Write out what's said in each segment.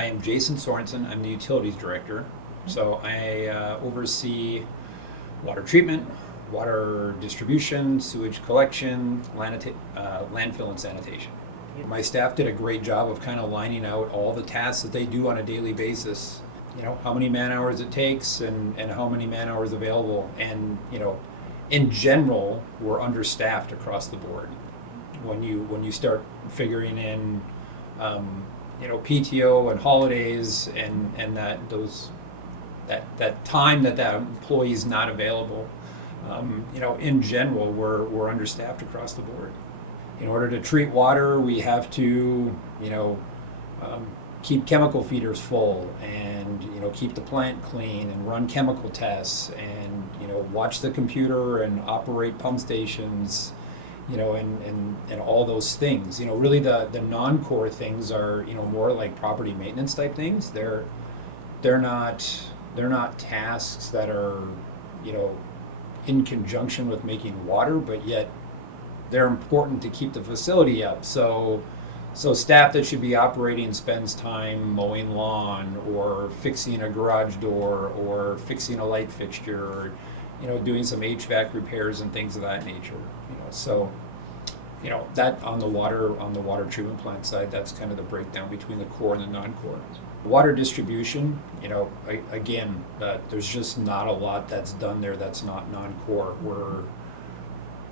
I am Jason Sorenson. I'm the Utilities Director. So I oversee water treatment, water distribution, sewage collection, landfill and sanitation. My staff did a great job of kind of lining out all the tasks that they do on a daily basis. You know, how many man hours it takes and how many man hours available. And, you know, in general, we're understaffed across the board. When you start figuring in, PTO and holidays and that time that employee is not available, in general, we're understaffed across the board. In order to treat water, we have to, keep chemical feeders full and, keep the plant clean and run chemical tests and, watch the computer and operate pump stations, and all those things. Really the non-core things are, more like property maintenance type things. They're not tasks that are, in conjunction with making water, but yet they're important to keep the facility up. So staff that should be operating spends time mowing lawn or fixing a garage door or fixing a light fixture or, doing some HVAC repairs and things of that nature. That on the water treatment plant side, that's kind of the breakdown between the core and the non-core. Water distribution, again, there's just not a lot that's done there that's not non-core.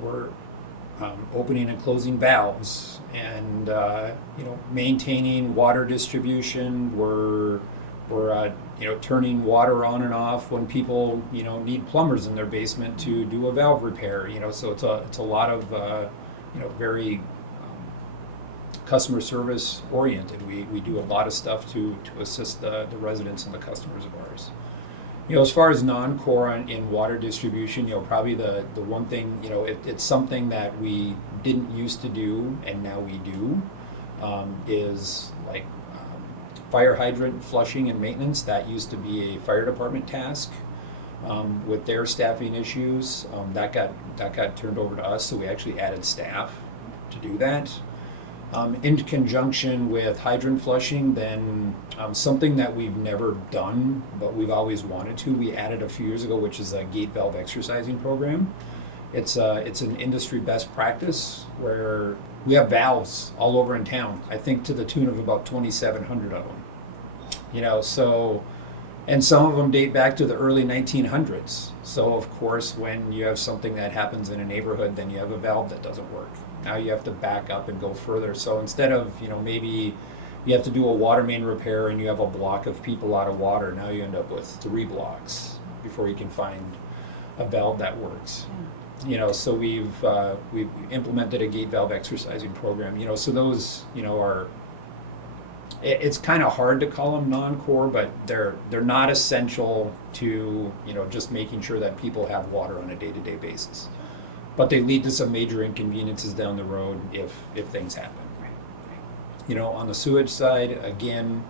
We're opening and closing valves and maintaining water distribution. We're turning water on and off when people need plumbers in their basement to do a valve repair. So it's a lot of very customer service oriented. We do a lot of stuff to assist the residents and the customers of ours. As far as non-core in water distribution, probably the one thing, it's something that we didn't used to do and now we do, is like fire hydrant flushing and maintenance. That used to be a fire department task. With their staffing issues, that got turned over to us, so we actually added staff to do that. In conjunction with hydrant flushing, then something that we've never done but we've always wanted to, we added a few years ago, which is a gate valve exercising program. It's an industry best practice where we have valves all over in town, I think to the tune of about 2,700 of them. And some of them date back to the early 1900s. So of course, when you have something that happens in a neighborhood, then you have a valve that doesn't work. Now you have to back up and go further. So instead of, maybe you have to do a water main repair and you have a block of people out of water, now you end up with 3 blocks before you can find a valve that works. So we've implemented a gate valve exercising program. So those, are, it's kind of hard to call them non-core, but they're not essential to, just making sure that people have water on a day-to-day basis. But they lead to some major inconveniences down the road if things happen. On the sewage side, again,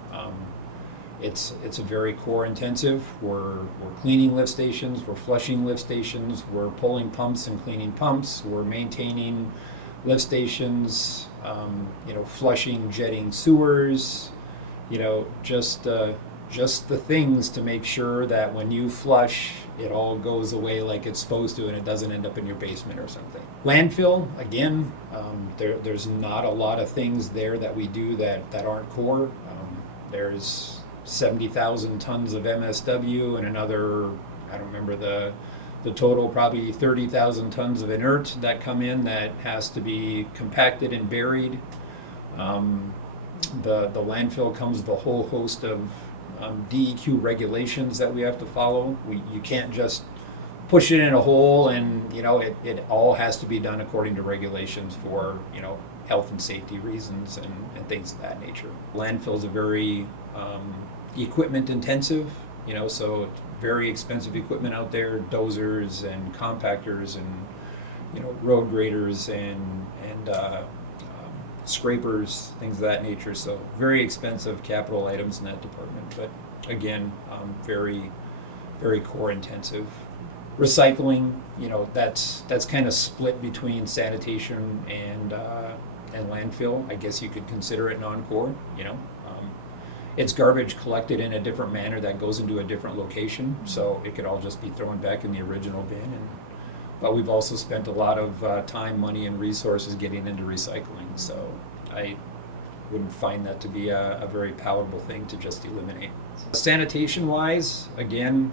it's a very core intensive. We're cleaning lift stations, we're flushing lift stations, we're pulling pumps and cleaning pumps, we're maintaining lift stations, flushing, jetting sewers, just the things to make sure that when you flush, it all goes away like it's supposed to and it doesn't end up in your basement or something. Landfill, again, there's not a lot of things there that we do that aren't core. There's 70,000 tons of MSW and another, I don't remember the total, probably 30,000 tons of inert that come in that has to be compacted and buried. The landfill comes with a whole host of DEQ regulations that we have to follow. You can't just push it in a hole and it all has to be done according to regulations for health and safety reasons and things of that nature. Landfills are very equipment intensive, so it's very expensive equipment out there, dozers and compactors and road graders and scrapers, things of that nature. So very expensive capital items in that department, but again, very, very core intensive. Recycling, that's kind of split between sanitation and landfill. I guess you could consider it non-core. it's garbage collected in a different manner that goes into a different location, so it could all just be thrown back in the original bin. But we've also spent a lot of time, money, and resources getting into recycling, so I wouldn't find that to be a very palatable thing to just eliminate. Sanitation-wise, again,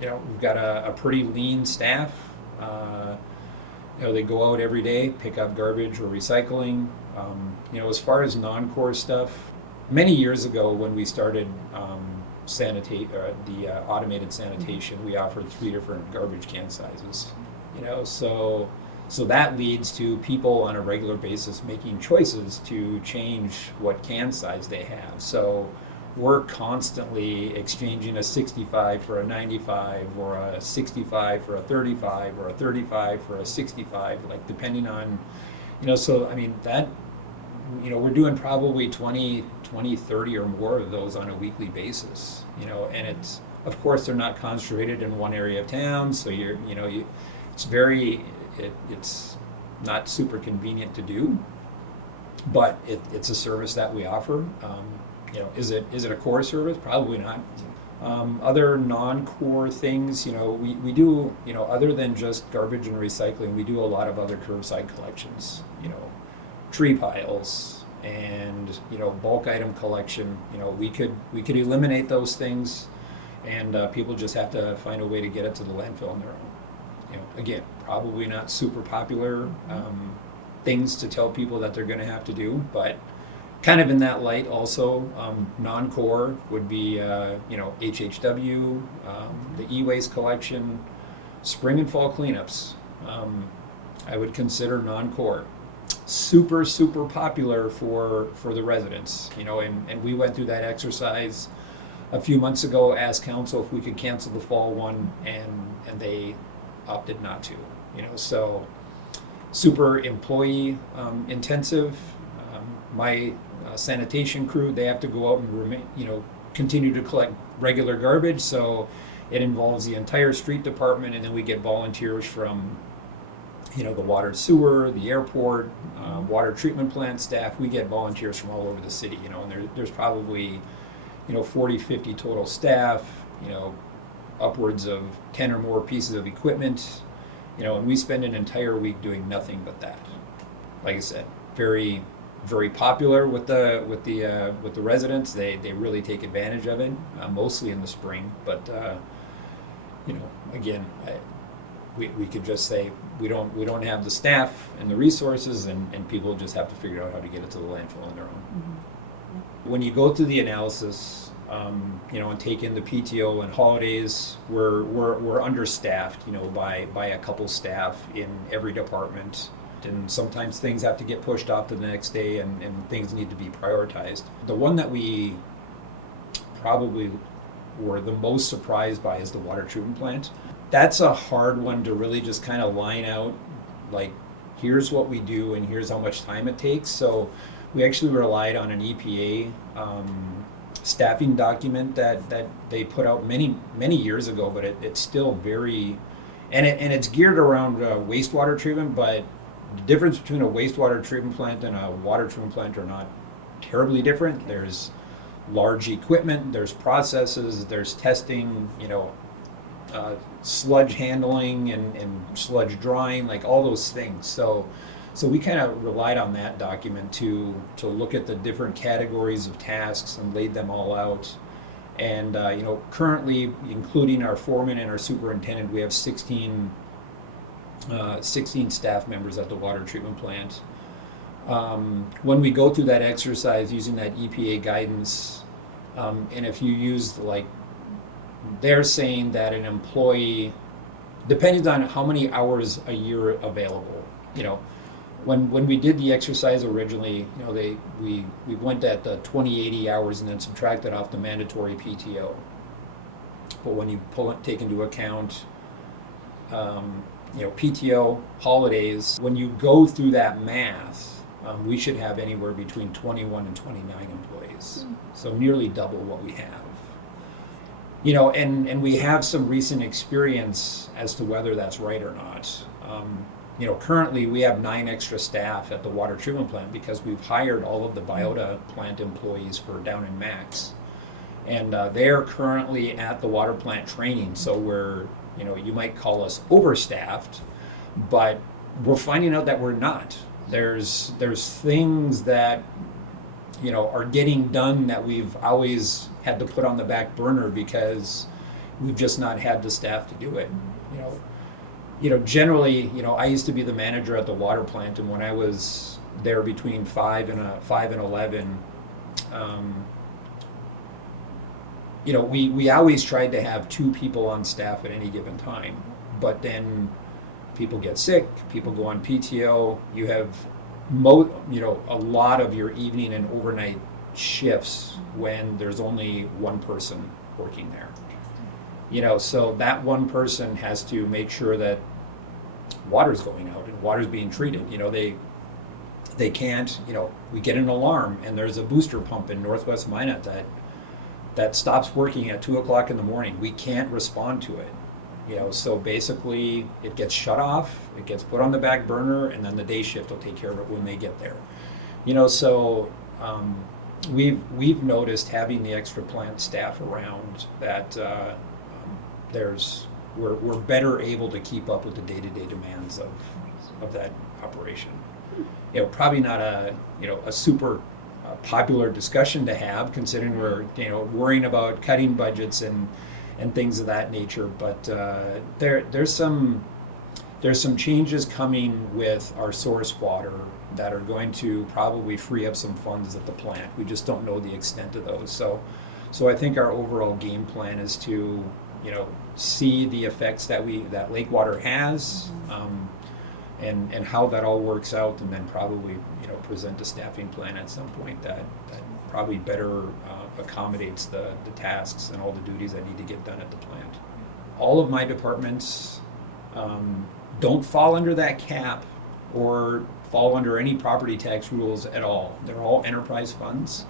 we've got a pretty lean staff. They go out every day, pick up garbage or recycling. As far as non-core stuff, many years ago when we started the automated sanitation, we offered 3 different garbage can sizes. So that leads to people on a regular basis making choices to change what can size they have. So we're constantly exchanging a 65 for a 95, or a 65 for a 35, or a 35 for a 65, like depending on, so I mean that, we're doing probably 20, 30 or more of those on a weekly basis, and it's, of course, they're not concentrated in one area of town, so it's not super convenient to do, but it's a service that we offer. Is it a core service? Probably not. Other non-core things, we do, other than just garbage and recycling, we do a lot of other curbside collections, tree piles and, bulk item collection. We could eliminate those things, and people just have to find a way to get it to the landfill on their own. Again, probably not super popular things to tell people that they're going to have to do, but kind of in that light also, non-core would be, HHW, the e-waste collection, spring and fall cleanups. I would consider non-core. Super, super popular for the residents, and we went through that exercise a few months ago, asked council if we could cancel the fall one, and they opted not to, so super employee intensive. My sanitation crew, they have to go out and continue to collect regular garbage, so it involves the entire street department, and then we get volunteers from the water sewer, the airport, water treatment plant staff. We get volunteers from all over the city, and there's probably 40, 50 total staff, upwards of 10 or more pieces of equipment, and we spend an entire week doing nothing but that. Like I said, very, very popular with the residents. They really take advantage of it, mostly in the spring. But again, we could just say we don't have the staff and the resources, and people just have to figure out how to get it to the landfill on their own. Mm-hmm. When you go through the analysis, and take in the PTO and holidays, we're understaffed, by a couple staff in every department. And sometimes things have to get pushed off to the next day, and things need to be prioritized. The one that we probably were the most surprised by is the water treatment plant. That's a hard one to really just kind of line out, like, here's what we do and here's how much time it takes. So we actually relied on an EPA staffing document that they put out many years ago, but it's still very, and it's geared around wastewater treatment, but the difference between a wastewater treatment plant and a water treatment plant are not terribly different. There's large equipment, there's processes, there's testing, sludge handling and sludge drying, like all those things. So we kind of relied on that document to look at the different categories of tasks and laid them all out. And currently, including our foreman and our superintendent, we have 16 staff members at the water treatment plant. When we go through that exercise using that EPA guidance, and if you use, like, they're saying that an employee, depending on how many hours a year available, when we did the exercise originally, we went at the 20-80 hours and then subtracted off the mandatory PTO. But when you take into account PTO, holidays, when you go through that math, we should have anywhere between 21 and 29 employees. So nearly double what we have. And we have some recent experience as to whether that's right or not. currently we have 9 extra staff at the water treatment plant because we've hired all of the biota plant employees for down in Max. And they're currently at the water plant training, so we're, you might call us overstaffed, but we're finding out that we're not. There's things that, are getting done that we've always had to put on the back burner because we've just not had the staff to do it. Generally, I used to be the manager at the water plant, and when I was there between 5 and 11, we always tried to have 2 people on staff at any given time, but then people get sick, people go on PTO, you have a lot of your evening and overnight shifts when there's only one person working there. So that one person has to make sure that water's going out and water's being treated. They can't, we get an alarm and there's a booster pump in Northwest Minot that stops working at 2 o'clock in the morning. We can't respond to it. So basically it gets shut off, it gets put on the back burner, and then the day shift will take care of it when they get there. So we've noticed having the extra plant staff around that we're better able to keep up with the day-to-day demands of that operation. Probably not a super popular discussion to have, considering we're worrying about cutting budgets and things of that nature. But there's some changes coming with our source water that are going to probably free up some funds at the plant. We just don't know the extent of those. So I think our overall game plan is to see the effects that lake water has, and how that all works out, and then probably present a staffing plan at some point that probably better accommodates the tasks and all the duties that need to get done at the plant. All of my departments don't fall under that cap or fall under any property tax rules at all. They're all enterprise funds.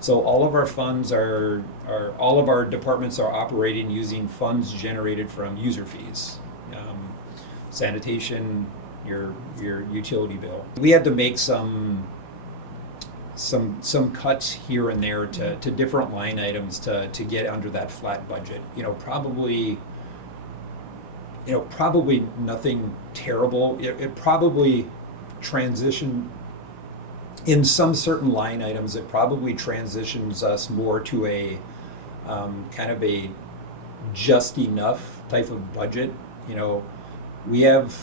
So all of our funds all of our departments are operating using funds generated from user fees. Sanitation, your utility bill. We had to make some cuts here and there to different line items to get under that flat budget. Probably nothing terrible. It probably transitioned in some certain line items. It probably transitions us more to a kind of a just enough type of budget. We have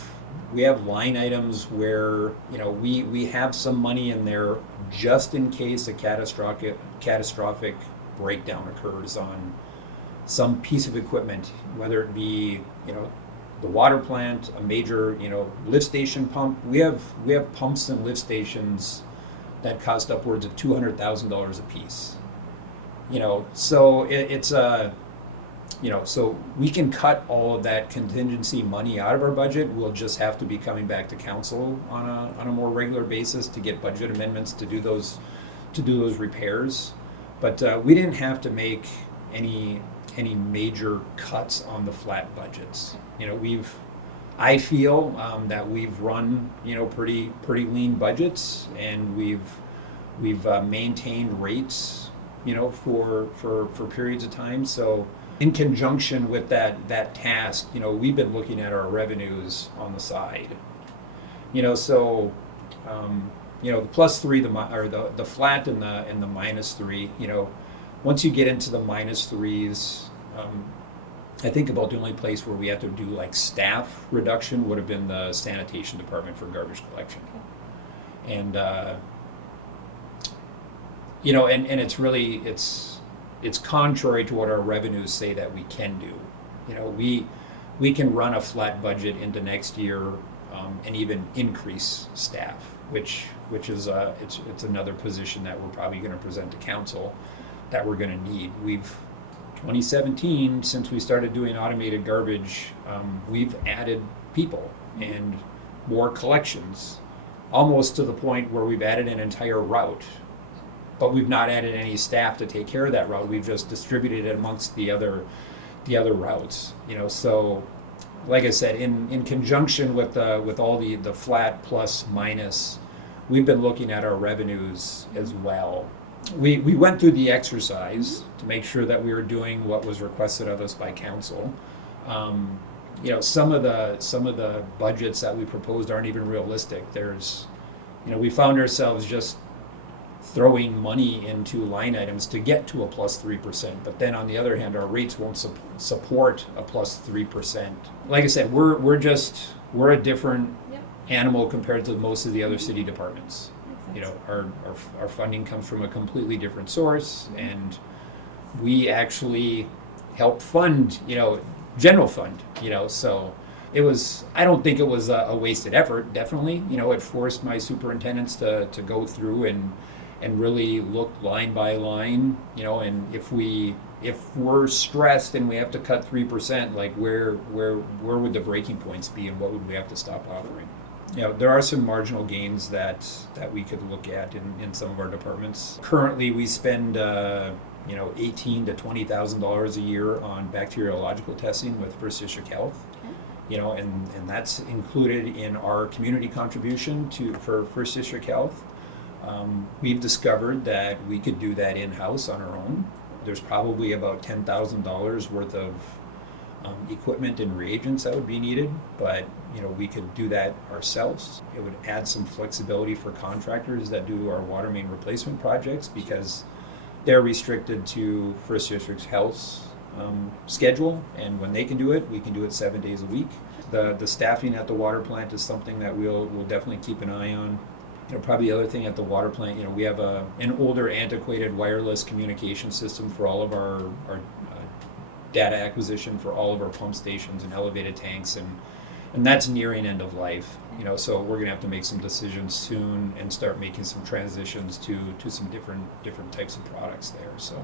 line items where we have some money in there just in case a catastrophic breakdown occurs on some piece of equipment, whether it be the water plant, a major lift station pump. We have pumps and lift stations that cost upwards of $200,000 a piece. So it's so we can cut all of that contingency money out of our budget. We'll just have to be coming back to council on a more regular basis to get budget amendments to do those repairs. But we didn't have to make any major cuts on the flat budgets. I feel that we've run pretty lean budgets, and we've maintained rates for periods of time. So in conjunction with that task, we've been looking at our revenues on the side. So the +3, the flat and the -3. Once you get into the -3s, I think about the only place where we have to do like staff reduction would have been the sanitation department for garbage collection. And and it's really it's contrary to what our revenues say that we can do. We can run a flat budget into next year, and even increase staff, which is it's another position that we're probably going to present to council that we're going to need. 2017, since we started doing automated garbage, we've added people and more collections, almost to the point where we've added an entire route, but we've not added any staff to take care of that route. We've just distributed it amongst the other routes. So like I said, in conjunction with all the flat plus minus, we've been looking at our revenues as well. We went through the exercise to make sure that we were doing what was requested of us by council. Some of the budgets that we proposed aren't even realistic. We found ourselves just throwing money into line items to get to a plus 3%, but then on the other hand, our rates won't support a plus 3%. Like I said, we're a different Yep. animal compared to most of the other city departments. Makes sense. Our funding comes from a completely different source, and we actually help fund, general fund, so I don't think it was a wasted effort, definitely. It forced my superintendents to go through and really look line by line, and if we're stressed and we have to cut 3%, like where would the breaking points be, and what would we have to stop offering? There are some marginal gains that we could look at in some of our departments. Currently, we spend $18,000 to $20,000 a year on bacteriological testing with First District Health. Okay. And that's included in our community contribution for First District Health. We've discovered that we could do that in-house on our own. There's probably about $10,000 worth of equipment and reagents that would be needed, but we could do that ourselves. It would add some flexibility for contractors that do our water main replacement projects, because they're restricted to First District Health's schedule, and when they can do it, we can do it 7 days a week. The staffing at the water plant is something that we'll definitely keep an eye on. Probably the other thing at the water plant, we have an older, antiquated wireless communication system for all of our data acquisition for all of our pump stations and elevated tanks, and that's nearing end of life. So we're gonna have to make some decisions soon and start making some transitions to some different types of products there. So,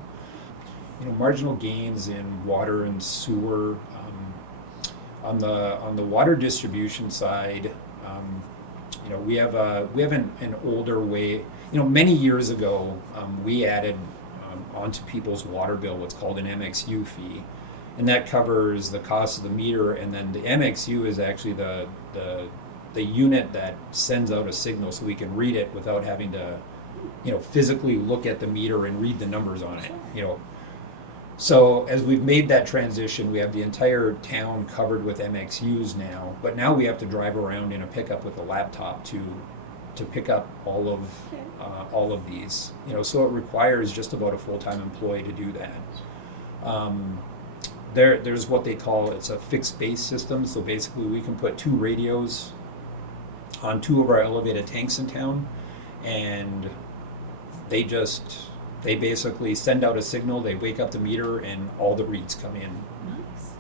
marginal gains in water and sewer. On the water distribution side, we have an older way. Many years ago, we added onto people's water bill what's called an MXU fee, and that covers the cost of the meter. And then the MXU is actually the unit that sends out a signal, so we can read it without having to, physically look at the meter and read the numbers on it. So as we've made that transition, we have the entire town covered with MXUs now, but now we have to drive around in a pickup with a laptop to pick up all of these. So it requires just about a full-time employee to do that. There's what they call, it's a fixed base system. So basically, we can put 2 radios on 2 of our elevated tanks in town, and they basically send out a signal. They wake up the meter, and all the reads come in. Nice.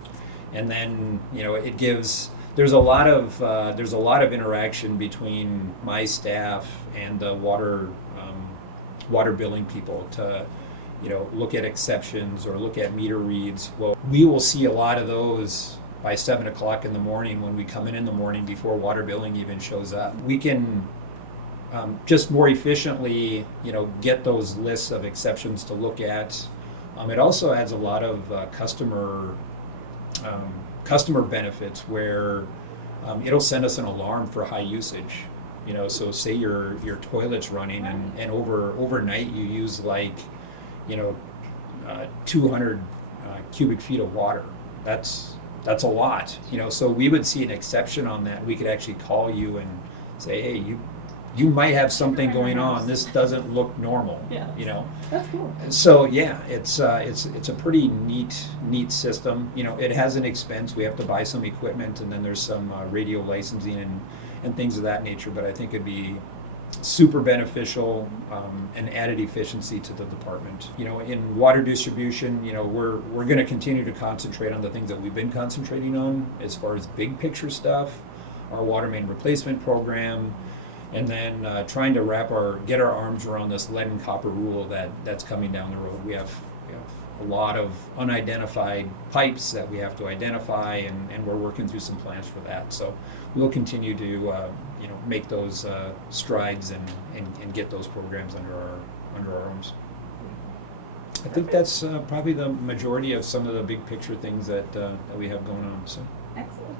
And then it gives. There's a lot of interaction between my staff and the water billing people to look at exceptions or look at meter reads. Well, we will see a lot of those by 7 o'clock in the morning when we come in the morning before water billing even shows up. We can just more efficiently, get those lists of exceptions to look at. It also adds a lot of customer benefits where it'll send us an alarm for high usage. So say your toilet's running and overnight you use 200 cubic feet of water. That's a lot. So we would see an exception on that. We could actually call you and say, hey, you might have something going on. This doesn't look normal. Yeah. That's cool. So yeah, it's a pretty neat system. It has an expense. We have to buy some equipment, and then there's some radio licensing and things of that nature. But I think it'd be super beneficial and added efficiency to the department. In water distribution, we're going to continue to concentrate on the things that we've been concentrating on as far as big picture stuff, our water main replacement program. And then trying to get our arms around this lead and copper rule that's coming down the road. We have a lot of unidentified pipes that we have to identify, and we're working through some plans for that. So we'll continue to make those strides and get those programs under our arms. I think that's probably the majority of some of the big picture things that we have going on. So. Excellent.